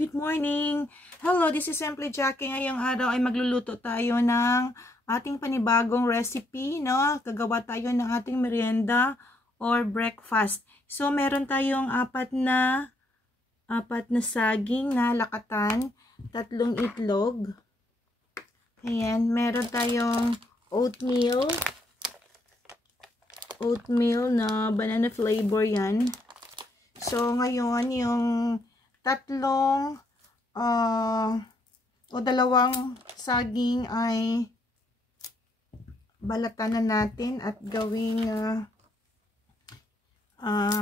Good morning! Hello, this is Simply Jackie. Ngayong araw ay magluluto tayo ng ating panibagong recipe, no? Gagawa tayo ng ating merienda or breakfast. So, meron tayong apat na saging na lakatan, 3 itlog. Ayan, meron tayong oatmeal na banana flavor yan. So, ngayon, yung dalawang saging ay balatan na natin at gawing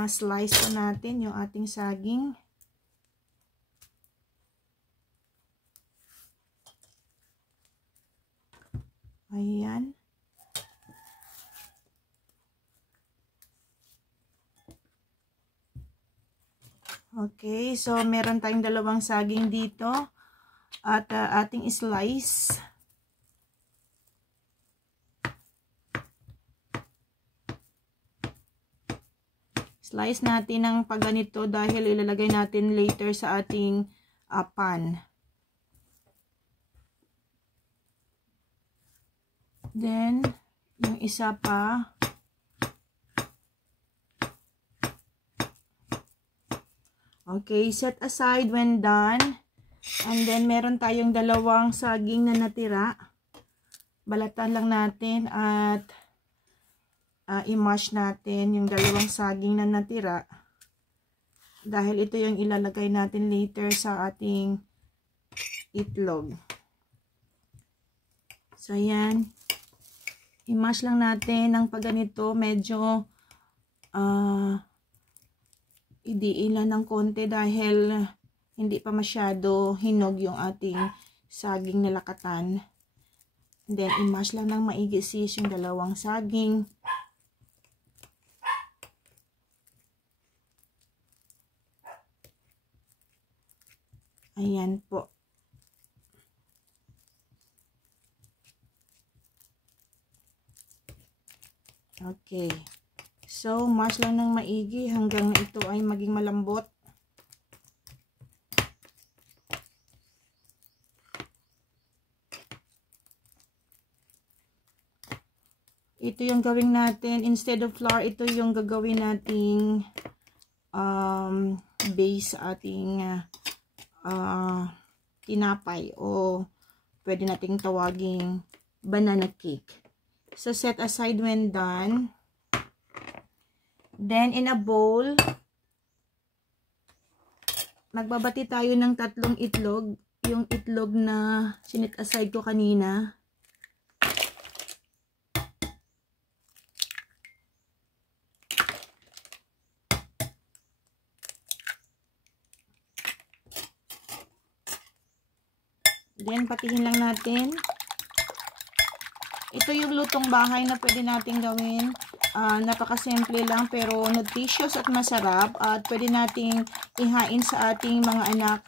slice na natin yung ating saging. Ayan. Okay, so meron tayong dalawang saging dito at ating slice. Slice natin ng pagganito dahil ilalagay natin later sa ating pan. Then, yung isa pa. Okay, set aside when done. And then, meron tayong dalawang saging na natira. Balatan lang natin at i-mash natin yung dalawang saging na natira. Dahil ito yung ilalagay natin later sa ating itlog. So, yan. I-mash lang natin ng pagganito. Medyo idiilan ng konti dahil hindi pa masyado hinog yung ating saging na lakatan. And then, i-mash lang ng maigi sis yung dalawang saging. Ayan po. Okay. So, mash lang ng maigi hanggang ito ay maging malambot. Ito yung gawin natin. Instead of flour, ito yung gagawin nating base sa ating tinapay o pwede nating tawaging banana cake. So, set aside when done. Then, in a bowl, magbabati tayo ng 3 itlog. Yung itlog na sinit aside ko kanina. Then, patihin lang natin. Ito yung lutong bahay na pwede natin gawin. Napakasimple lang pero nutritious at masarap. At pwede nating ihain sa ating mga anak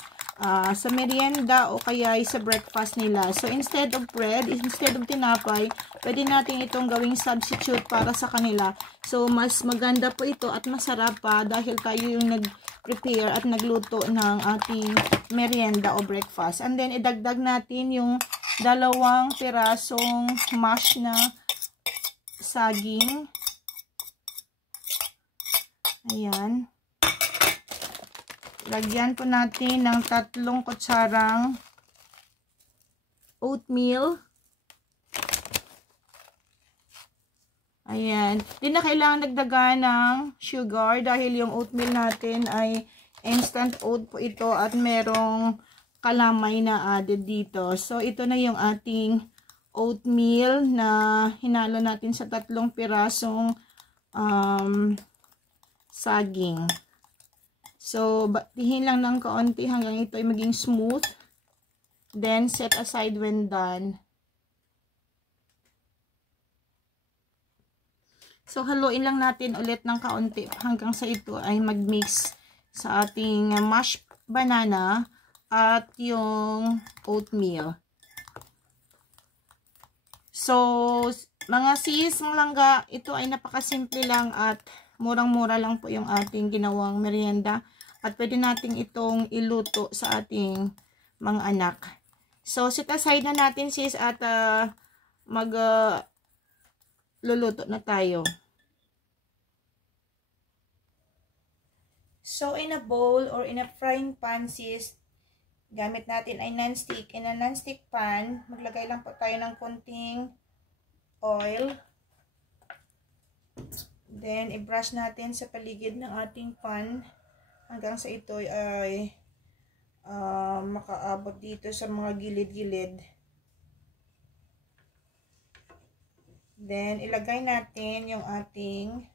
sa merienda o kaya sa breakfast nila. So, instead of bread, instead of tinapay, pwede natin itong gawing substitute para sa kanila. So, mas maganda po ito at masarap pa dahil tayo yung nag-prepare at nagluto ng ating merienda o breakfast. And then, idagdag natin yung 2 pirasong mash na saging. Ayan. Lagyan po natin ng 3 kutsarang oatmeal. Ayan. Di na kailangan dagdagan ng sugar dahil yung oatmeal natin ay instant oat po ito at merong kalamay na added dito. So, ito na yung ating oatmeal na hinalo natin sa 3 pirasong saging. So, batihin lang ng kaunti hanggang ito ay maging smooth. Then, set aside when done. So, haluin lang natin ulit ng kaunti hanggang sa ito ay mag-mix sa ating mashed banana at yung oatmeal. So, mga sis, mga langga, ito ay napakasimple lang at murang-mura lang po yung ating ginawang merienda. At pwede natin itong iluto sa ating mga anak. So, set aside na natin sis at luluto na tayo. So, in a bowl or in a frying pan sis, gamit natin ay non-stick. In a non-stick pan, maglagay lang po tayo ng konting oil. Then, i-brush natin sa paligid ng ating pan hanggang sa ito ay makaabot dito sa mga gilid-gilid. Then, ilagay natin yung ating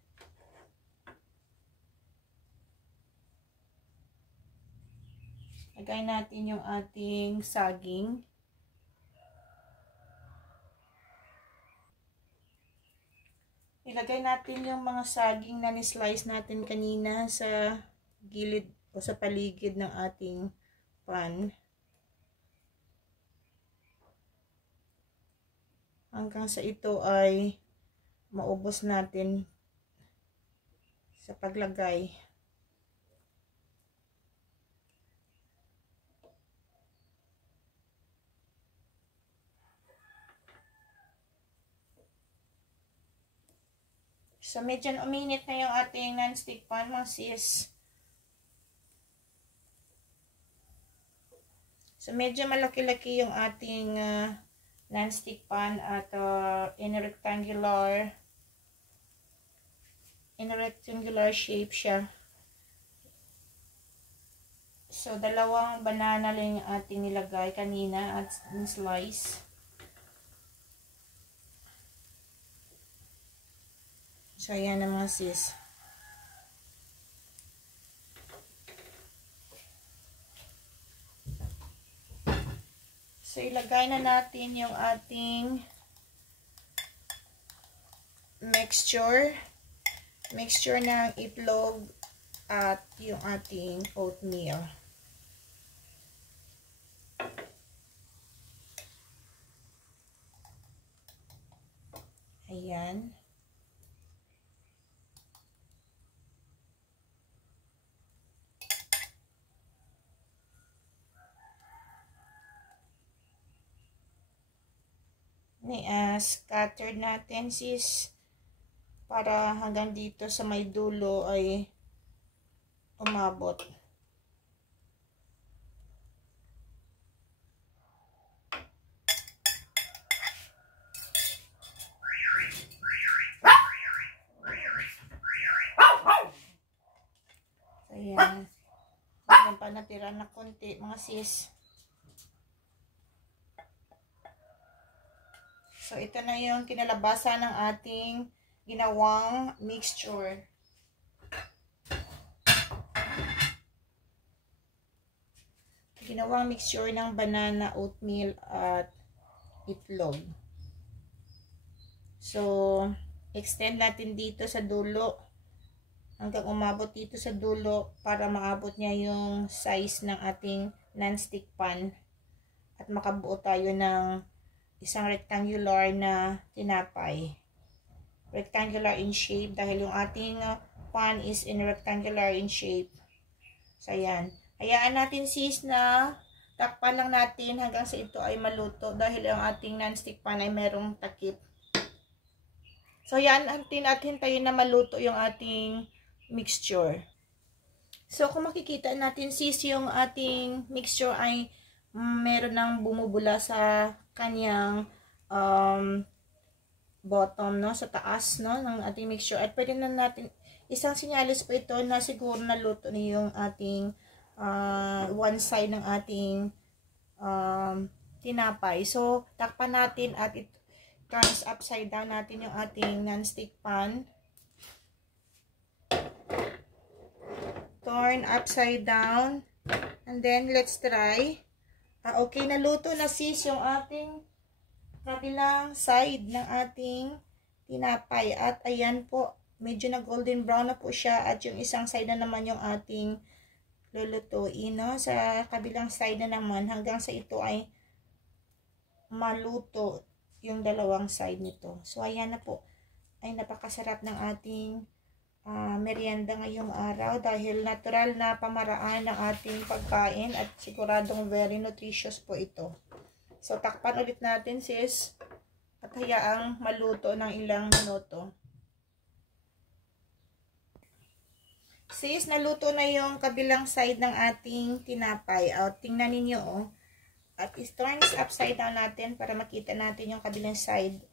saging. Ilagay natin yung mga saging na ni-slice natin kanina sa gilid o sa paligid ng ating pan. Hanggang sa ito ay maubos natin sa paglagay. So, medyo uminit na yung ating non-stick pan mga sis. So, medyo malaki-laki yung ating non-stick pan at in a rectangular shape siya. So, dalawang banana lang yung ating nilagay kanina at slice. So, ayan na mga sis. So, ilagay na natin yung ating mixture ng itlog at yung ating oatmeal. Ayan. Scattered natin sis para hanggang dito sa may dulo ay umabot. So, ayan. Hanggang pa natira na konti mga sis. So, ito na yung kinalabasan ng ating ginawang mixture. Ginawang mixture ng banana, oatmeal, at itlog. So, extend natin dito sa dulo. Hanggang umabot dito sa dulo para maabot niya yung size ng ating non-stick pan. At makabuo tayo ng isang rectangular na tinapay. Rectangular in shape dahil yung ating pan is in rectangular in shape. So, ayan. Hayaan natin sis na takpan lang natin hanggang sa ito ay maluto dahil yung ating non-stick pan ay merong takip. So, ayan. Natin tayo na maluto yung ating mixture. So, kung makikita natin sis yung ating mixture ay meron ng bumubula sa kanyang bottom, no, sa taas, no, ng ating mixture. At pwede na natin, isang sinyalis po ito na siguro naluto na yung ating one side ng ating tinapay. So, takpan natin at it turns upside down natin yung ating non-stick pan. Turn upside down. And then, let's try. Okay, naluto na sis yung ating kabilang side ng ating tinapay. At ayan po, medyo na golden brown na po siya. At yung isang side na naman yung ating lulutuin, no? Sa kabilang side na naman, hanggang sa ito ay maluto yung dalawang side nito. So, ayan na po. Ay napakasarap ng ating merienda ngayong araw dahil natural na pamaraan ng ating pagkain at siguradong very nutritious po ito. So, takpan ulit natin sis at hayaang maluto ng ilang minuto. Sis, naluto na yung kabilang side ng ating tinapay. Tingnan ninyo At turn upside down natin para makita natin yung kabilang side.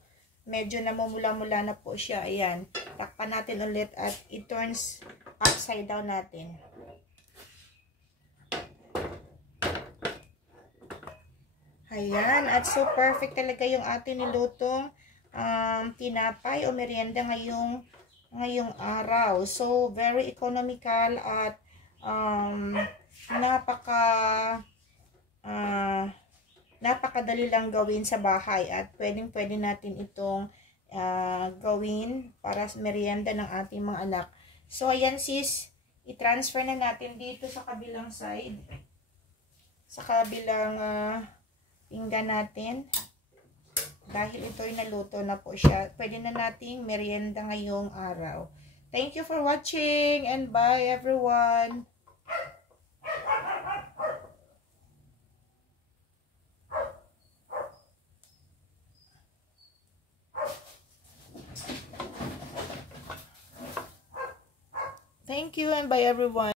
Medyo namumula-mula na po siya. Ayan. Takpan natin ulit at i-turns upside down natin. Ayan. At so perfect talaga yung ating nilutong tinapay o merienda ngayong araw. So very economical at napakadali lang gawin sa bahay at pwede natin itong gawin para sa merienda ng ating mga anak. So, ayan sis, i-transfer na natin dito sa kabilang side. Sa kabilang pinggan natin. Dahil ito'y naluto na po siya. Pwede na nating merienda ngayong araw. Thank you for watching and bye everyone! Thank you and bye everyone.